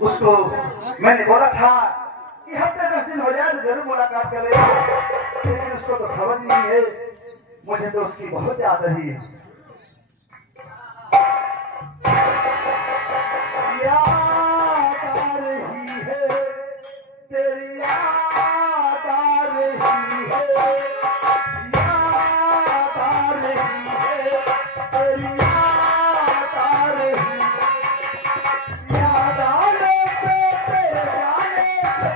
उसको मैंने बोला था कि हफ्ते 10 दिन हो जाए तो जरूर मुलाकात कर लेगा, लेकिन उसको तो खबर नहीं है। मुझे तो उसकी बहुत याद रही है। याद आ रही है तेरी, याद आ रही है, याद आ रही है तेरी, याद आ रही है, याद आने से तेरे जाने से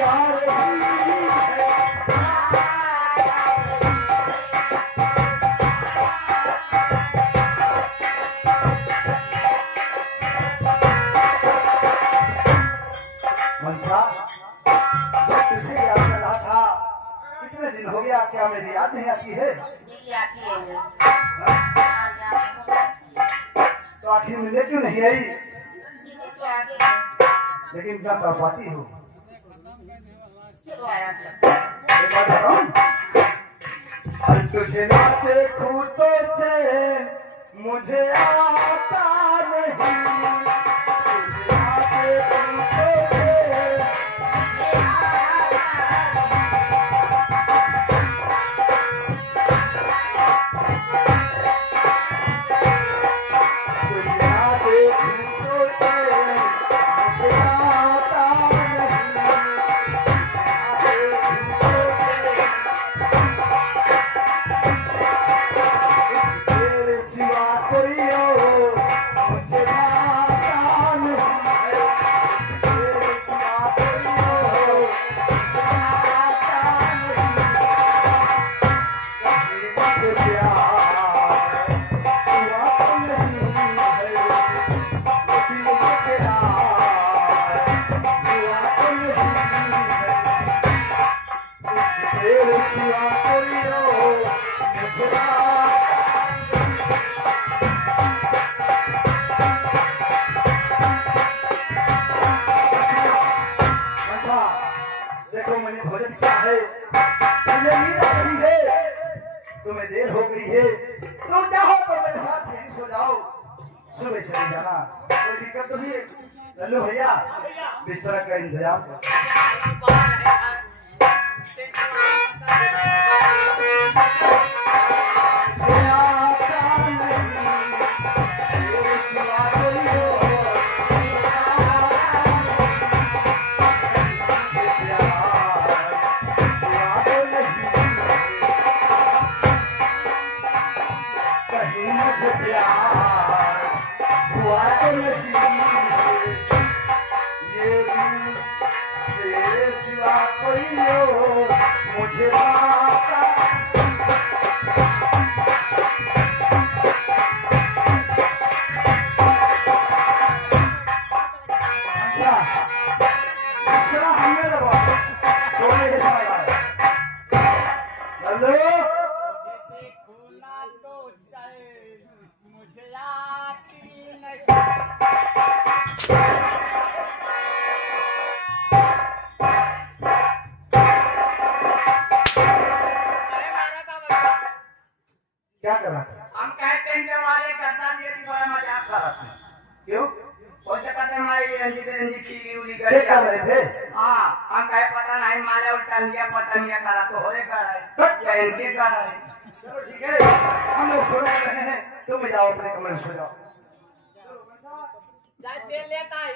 याद आ रही है। मनसा, मैं तुझे याद कर रहा था, कितने दिन हो गया, क्या मेरी याद नहीं आती है? तो आखिर मिलने क्यों नहीं आई? लेकिन क्या कर पाती हो? एक बात बताऊं? अरे तुझे ना देखूं तो चैन मुझे आता नहीं, तुझे ना देखूं तो चैन तुझे ना देखूं तो चैन मुझे आता नहीं, तेरे सिवा कोई और मुझे भाता नहीं है, तेरे सिवा कोई और मुझे भाता नहीं है। कभी मुझे प्यार हुआ तो नहीं है, कभी मुझे प्यार हुआ तो नहीं है, तेरे सिवा कोई और मुझे भाता। अच्छा, देखो मैंने भोजन किया है, मुझे नींद आ रही है, तुम्हें देर हो गई है, तुम चाहो तो मेरे साथ यहीं सो जाओ, सुबह चले जाना, कोई दिक्कत तो नहीं है। चलो भैया, बिस्तर का इंतजाम करो। मुझे आता नहीं, तेरे सिवा कोई और मुझे आता नहीं, प्यार हुआ तो नहीं, कहीं मुझे प्यार हुआ तो नहीं, ये दिल तेरे सिवा कोई और मुझे आता। अच्छा, इस तरह हमने लगवा सोने के समय हेलो, क्या कर रहा था? हम कहते हैं कि वाले करता दिए थी बड़ा मजाक कर रहा था। क्यों? और से कहते हैं माई रंजी खीरी उली कर चेक कर रहे थे? हां हम कहे पता नहीं माले उल्टा दिया पटनिया करा तो होरे करा है या इनके करा है। चलो ठीक है, हम लोग सोने रहे हैं, तुम जाओ अपने कमरे में सो जाओ। जाए तेल लेता ही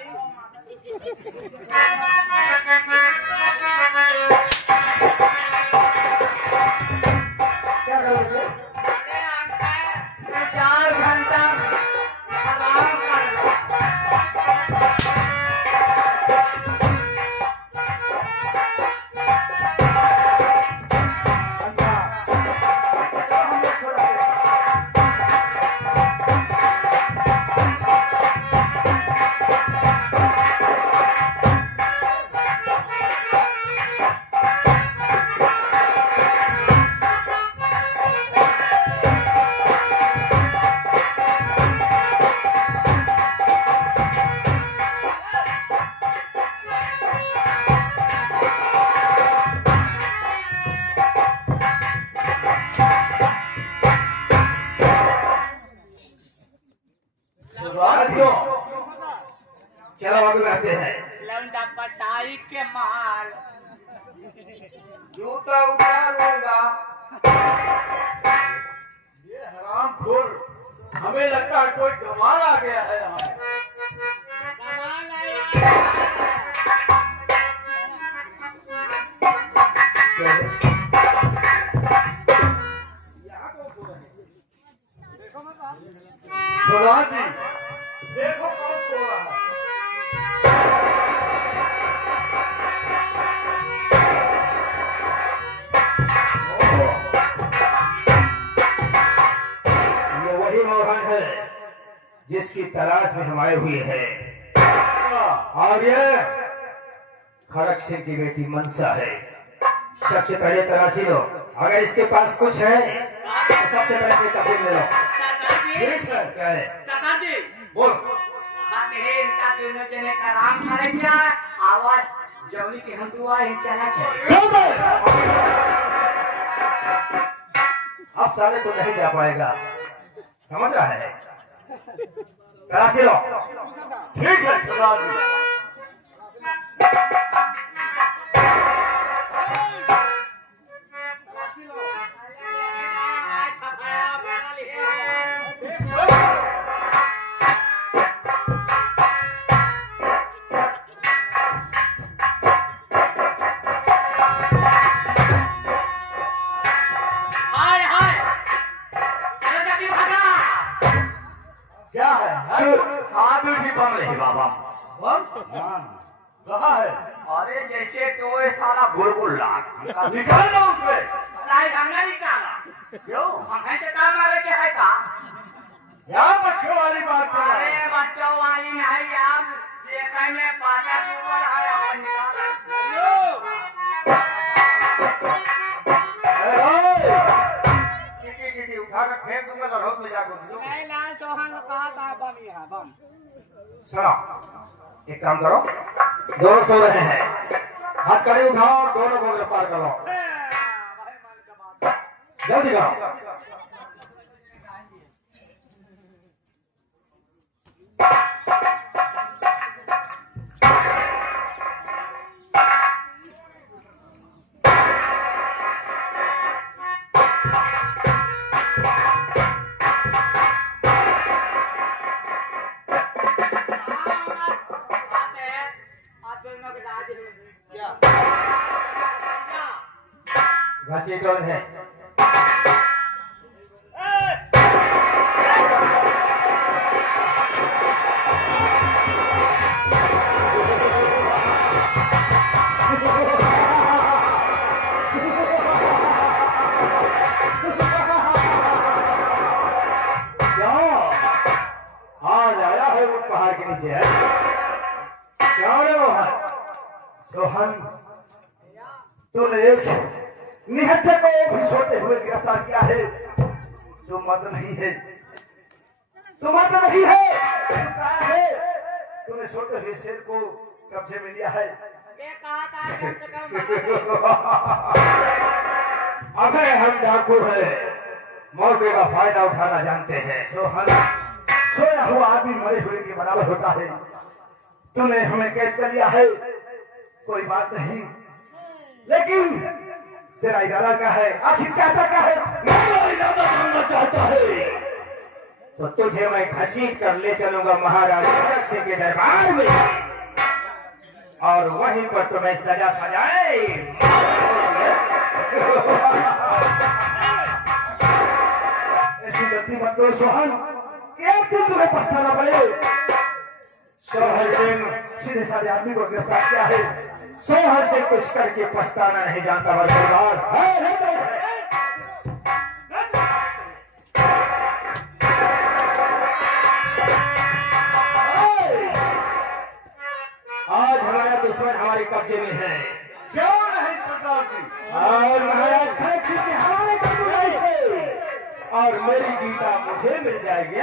क्या कर रहे थे? अरे हम कहे 4 घंटा आराम कर अच्छा, चलो हम लोग सो जाते हैं। चलो आगे बढ़ते हैं। लौंडा पटाई के माल जूता उतारूंगा। ये हरामखोर, हमें लगता है कोई गंवार आ गया है यहाँ। सामान आया भगवान जी, देखो कौन सो रहा है। ये वही मोहन है जिसकी तलाश में हम आए हुए हैं, और ये खड़क सिंह की बेटी मनसा है। सबसे पहले तलाशी लो, अगर इसके पास कुछ है तो सबसे पहले इसके कब्जे में लो। सरकार जी ठीक है। क्या है? सरकार जी बोल। हाथ है इनका दोनों जने का राम करे क्या आवाज जवली की हम दुआ ही चला चल अब साले तो नहीं जा पाएगा, समझ रहा है? तलाशी लो। ठीक है सरदार जी। हाय हाय चलो जल्दी भागा क्या है? हाथ उठी बम रही बाबा। बम? कहाँ है? अरे जैसे कि वो साला गुलगुल्ला निकालना उसमें। लाई गंगा निकाला क्यों? हम है तो काम मारे के है का यहाँ बच्चों वाली बात कर रहा अरे है। बच्चों वाली नहीं यार देखने में पाता ऊपर है अपन चीटी उठा कर फेंक दूंगा लड़ोत में जाकर। नहीं लाल चौहान ने कहा था बम ही है बम सुनो, एक काम करो, दोनों सो रहे हैं, हाथ कड़े उठाओ और दोनों को गिरफ्तार करो। जल्दी करो। घसी कौन है? आज आया है वो पहाड़ के नीचे है। क्या रे मोहन? सोहन, तूने एक निहत्थे को भी सोते हुए गिरफ्तार किया है। जो मर्द नहीं है, तू मर्द नहीं है, तू कहा है? तूने सोते हुए शेर को कब्जे में लिया है। ये कहा था कम से कम अगर हम डाकू है, मौके का फायदा उठाना जानते हैं। सोहन, सोया हुआ आदमी मरे हुए के बराबर होता है। तूने हमें कैद कर लिया है, कोई बात नहीं, लेकिन तेरा इरादा क्या है? आखिर चाहता क्या है? मेरा इरादा जानना चाहता है तो तुझे मैं घसीट कर ले चलूंगा महाराजा खड़क सिंह के दरबार में, और वहीं पर तुम्हें सजा सजाए। ऐसी गलती मत करो सोहन, एक दिन तुम्हें पछताना पड़े। सोहन सिंह सीधे साधे आदमी को गिरफ्तार किया है। सोहन से कुछ करके पछताना नहीं जानता बरकरार। आज हमारा दुश्मन हमारे कब्जे में है। क्यों नहीं सरदार जी? और महाराज खड़क सिंह के हवाले कर दूंगा इसे, और मेरी गीता मुझे मिल जाएगी।